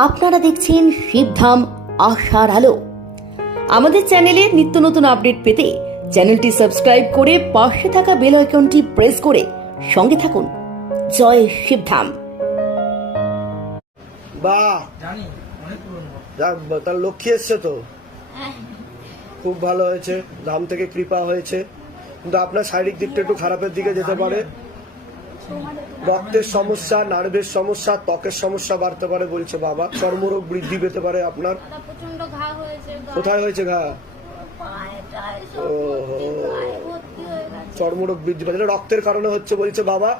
আপনারা দেখছেন শিবধাম আশার আলো। আমাদের চ্যানেলে নিত্য নতুন আপডেট পেতে চ্যানেলটি সাবস্ক্রাইব করে পাশে থাকা বেল আইকনটি প্রেস করে সঙ্গে থাকুন। জয় শিবধাম। বাহ, যাক, তার লক্ষ্মী এসছে তো, খুব ভালো হয়েছে। ধাম থেকে কৃপা হয়েছে, কিন্তু আপনার শারীরিক দিকটা একটু খারাপের দিকে যেতে পারে। রক্তের সমস্যা, নার্ভের সমস্যা, ত্বকের সমস্যা বাড়তে পারে বলছে বাবা। চর্মরোগ বৃদ্ধি পেতে পারে আপনার। কোথায় হয়েছে ঘা? চর্মরোগ বৃদ্ধি পেতে রক্তের কারণে হচ্ছে বলছে বাবা।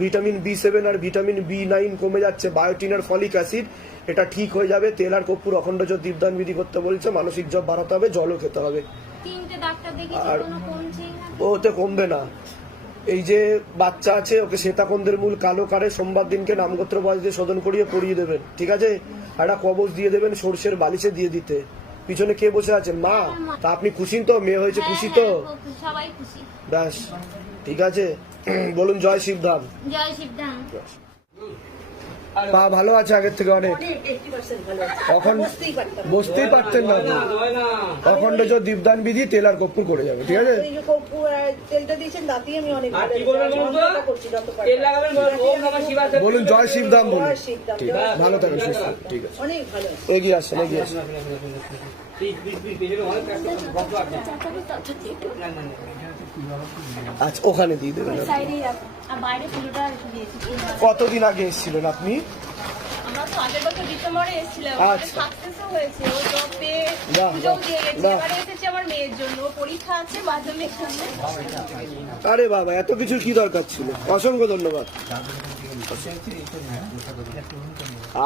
ভিটামিন B7 আর ভিটামিন B9 কমে যাচ্ছে, বায়োটিন আর ফলিক অ্যাসিড, এটা ঠিক হয়ে যাবে। তেল আর কর্পূর অখণ্ড জল দীপদান বিধি করতে বলছে। মানসিক জপ বাড়াতে হবে, জলও খেতে হবে। আর ওতে কমবে না। এই যে বাচ্চা আছে, ওকে শ্বেতাকন্দের মূল কালো কারে সোমবার দিনকে নামগোত্র বয়স দিয়ে শোধন করিয়ে পড়িয়ে দেবেন, ঠিক আছে? একটা কবচ দিয়ে দেবেন সর্ষের বালিশে দিয়ে দিতে। পিছনে কে বসে আছেন? মা। তা আপনি খুশি তো? মেয়ে হয়েছে খুশি তো? ব্যাস, ঠিক আছে। বলুন জয় শিবধাম। জয় শিবধাম। পা ভালো আছে আগের থেকে অনেক? এখন বসতেই পারতেন না। অখণ্ড জল দীপদান বিধি, তেল আর কর্পূর করে যাবে, ঠিক আছে? বলুন জয় শিবধাম বলুন। ঠিক আছে, ভালো থাকবেন, সুস্থ, ঠিক আছে। এগিয়ে আসেন, এগিয়ে আসেন। আচ্ছা, ওখানে দিয়ে দেবেন। কতদিন আগে এসেছিলেন আপনি? আরে বাবা, এত কিছু কি দরকার ছিল? অসংখ্য ধন্যবাদ।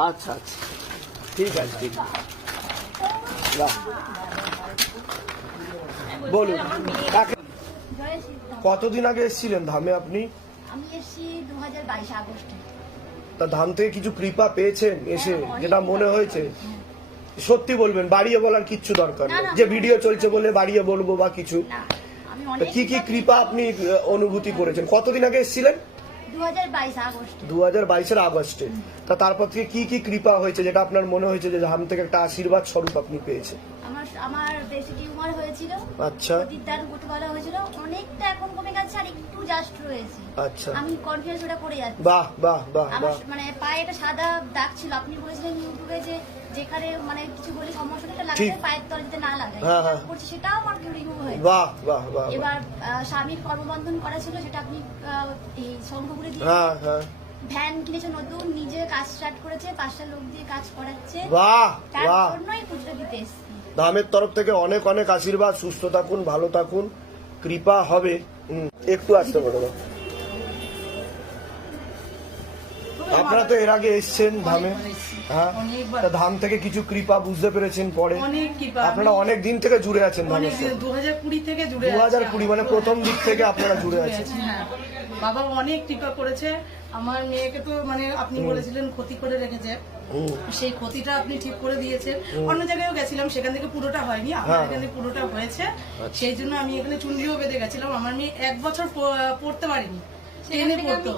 আচ্ছা আচ্ছা, ঠিক আছে, ঠিক আছে। বলুন, কতদিন আগে এসেছিলেন ধামে আপনি? আমি এসেছি 2022 আগস্টে। তা ধাম থেকে কিছু কৃপা পেয়েছেন এসে, যেটা মনে হয়েছে? সত্যি বলবেন, বাড়িয়ে বলার কিচ্ছু দরকার নেই যে ভিডিও চলছে বলে বাড়িয়ে বলবো বা কিছু। কি কি কৃপা আপনি অনুভূতি করেছেন? কতদিন আগে এসেছিলেন? 2022 আগস্টে। তা তারপর থেকে কি কি কৃপা হয়েছে যেটা আপনার মনে হয়েছে যে ধাম থেকে একটা আশীর্বাদ স্বরূপ আপনি পেয়েছেন? আমার বেশি টিউমার হয়েছিল। আচ্ছা। প্রতিদান করতে বলা হয়েছিল, অনেকটা এখন কমে গেছে, আর একটু জাস্ট রয়েছে। আচ্ছা। আমি কনফিডেন্স ওটা করে যাচ্ছি। বাহ বাহ বাহ বাহ। মানে পায়ে একটা সাদা দাগ ছিল, আপনি বলেছিলেন ইউটিউবে যে যেখানে মানে কিছু বলি সমস্যাটা লাগাতে পায়ের তলাতে না লাগাই, করছি সেটাও আমার রিমুভ হয়েছে। বাহ বাহ বাহ। এবার স্বামীর কর্মবন্ধন করা ছিল, সেটা আপনি এই শঙ্খপুরে দিয়ে ভ্যান কিনেছে নতুন, নিজে কাজ স্টার্ট করেছে, 5টা লোক দিয়ে কাজ করাচ্ছে। বাহ তার বাহ। জন্যই পুজোটা দিতে এসেছি। ধামের তরফ থেকে অনেক অনেক আশীর্বাদ। সুস্থ থাকুন, ভালো থাকুন, কৃপা হবে। একটু আসতে পারো। আপনারা তো এর আগে এসছেন ধামে, হ্যাঁ? ধাম থেকে কিছু কৃপা বুঝতে পেরেছেন পরে? আপনারা অনেক দিন থেকে জুড়ে আছেন ধামের সাথে। 2020 থেকে জুড়ে 2020 মানে প্রথম দিক থেকে আপনারা জুড়ে আছেন। বাবা অনেক কৃপা করেছে। আমার মেয়েকে তো মানে আপনি বলেছিলেন ক্ষতি করে রেখেছে, সেই ক্ষতিটা আপনি ঠিক করে দিয়েছেন। অন্য জায়গায়ও গেছিলাম, সেখান থেকে পুরোটা হয়নি, আমার এখানে পুরোটা হয়েছে। সেই জন্য আমি এখানে চুন্ডিও বেঁধে গেছিলাম। আমার মেয়ে 1 বছর পড়তে পারিনি,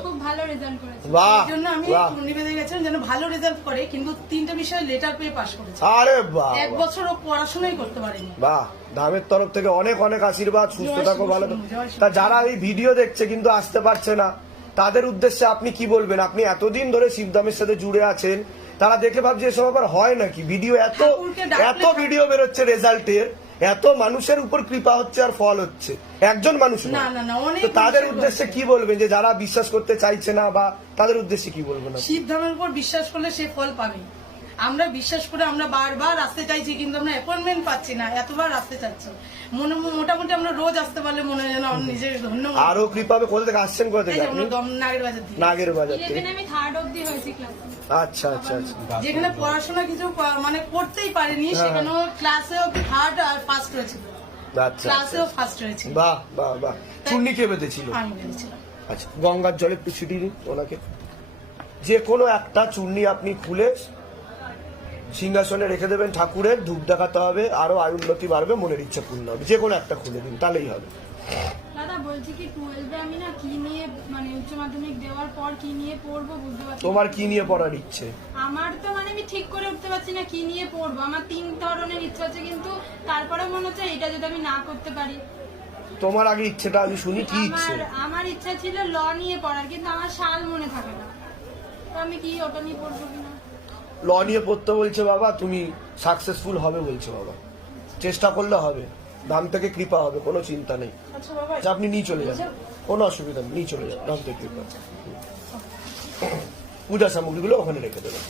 খুব ভালো রেজাল্ট করেছে। সেই জন্য আমি চুন্ডি বেঁধে গেছিলাম যেন ভালো রেজাল্ট করে, কিন্তু 3টে বিষয় লেটার পেয়ে পাস করেছে। আরে বাহ, 1 বছরও পড়াশোনাই করতে পারিনি। বাহ, ধামের তরফ থেকে অনেক অনেক আশীর্বাদ। সুস্থ থাকো, ভালো থাকো। তা যারা এই ভিডিও দেখছে কিন্তু আসতে পারছে না, তাদের উদ্দেশ্যে আপনি কি বলবেন? আপনি এতদিন ধরে শিবধামের সাথে জুড়ে আছেন, তারা দেখে ভাবছে এসব আবার হয় নাকি? ভিডিও এত ভিডিও বেরোচ্ছে রেজাল্টের, এত মানুষের উপর কৃপা হচ্ছে আর ফল হচ্ছে, একজন মানুষ না। তাদের উদ্দেশ্যে কি বলবেন যে যারা বিশ্বাস করতে চাইছে না, বা তাদের উদ্দেশ্যে কি বলবেন? শিবধামের উপর বিশ্বাস করলে সে ফল পাবে। আমরা বিশ্বাস করে আমরা বারবার আসতে চাইছি, কিন্তু আমরা অ্যাপয়েন্টমেন্ট পাচ্ছি না। এতবার আসতে চাচ্ছি, মোটামুটি আমরা রোজ আসতে পারলে মনে হয় যেন নিজের ধন্য। আরো কৃপা হবে। কোথা থেকে আসছেন? কোথা থেকে? নাগের বাজার থেকে। আমি 3rd অবধি হয়েছি ক্লাস। আচ্ছা আচ্ছা আচ্ছা। যেখানে পড়াশোনা কিছু মানে করতেই পারেনি, সেখানেও ক্লাসেও 3rd আর 1st হয়েছিল। ক্লাসেও ফার্স্ট হয়েছে। বাহ বাহ বাহ। চুন্নি কে বেঁধেছিল? আমি বেঁধেছিলাম। আচ্ছা, গঙ্গার জলে একটু ছিটিয়ে দিন ওনাকে। যে কোনো একটা চুন্নি আপনি খুলে সিংহাসনে রেখে দেবেন, ঠাকুরের ধূপ দেখাতে হবে, আরো আয়ুন্নতি বাড়বে, মনের ইচ্ছা পূর্ণ হবে। যে কোনো একটা খুলে দিন, তাহলেই হবে। বলছি কি 12-এ আমি না কি নিয়ে মানে উচ্চ মাধ্যমিক দেওয়ার পর কি নিয়ে পড়বো বুঝতে পারছি না। তোমার কি নিয়ে পড়ার ইচ্ছে? আমার তো মানে আমি ঠিক করে উঠতে পারছি না কি নিয়ে পড়বো। আমার 3 ধরনের ইচ্ছা আছে, কিন্তু তারপরে মনে হচ্ছে এটা যদি আমি না করতে পারি। তোমার আগে ইচ্ছেটা আমি শুনি, কি ইচ্ছে? আমার ইচ্ছা ছিল ল নিয়ে পড়ার, কিন্তু আমার সাল মনে থাকে না, তো আমি কি ওটা নিয়ে পড়বো কিনা। ল নিয়ে পড়তে বলছে বাবা, তুমি সাকসেসফুল হবে বলছে বাবা, চেষ্টা করলে হবে, দাম থেকে কৃপা হবে, কোনো চিন্তা নেই। আচ্ছা বাবা, আচ্ছা, আপনি নিয়ে চলে যান, কোনো অসুবিধা নেই, নিয়ে চলে যান, দাম থেকে কৃপা। পূজা সামগ্রীগুলো ওখানে রেখে দেবেন।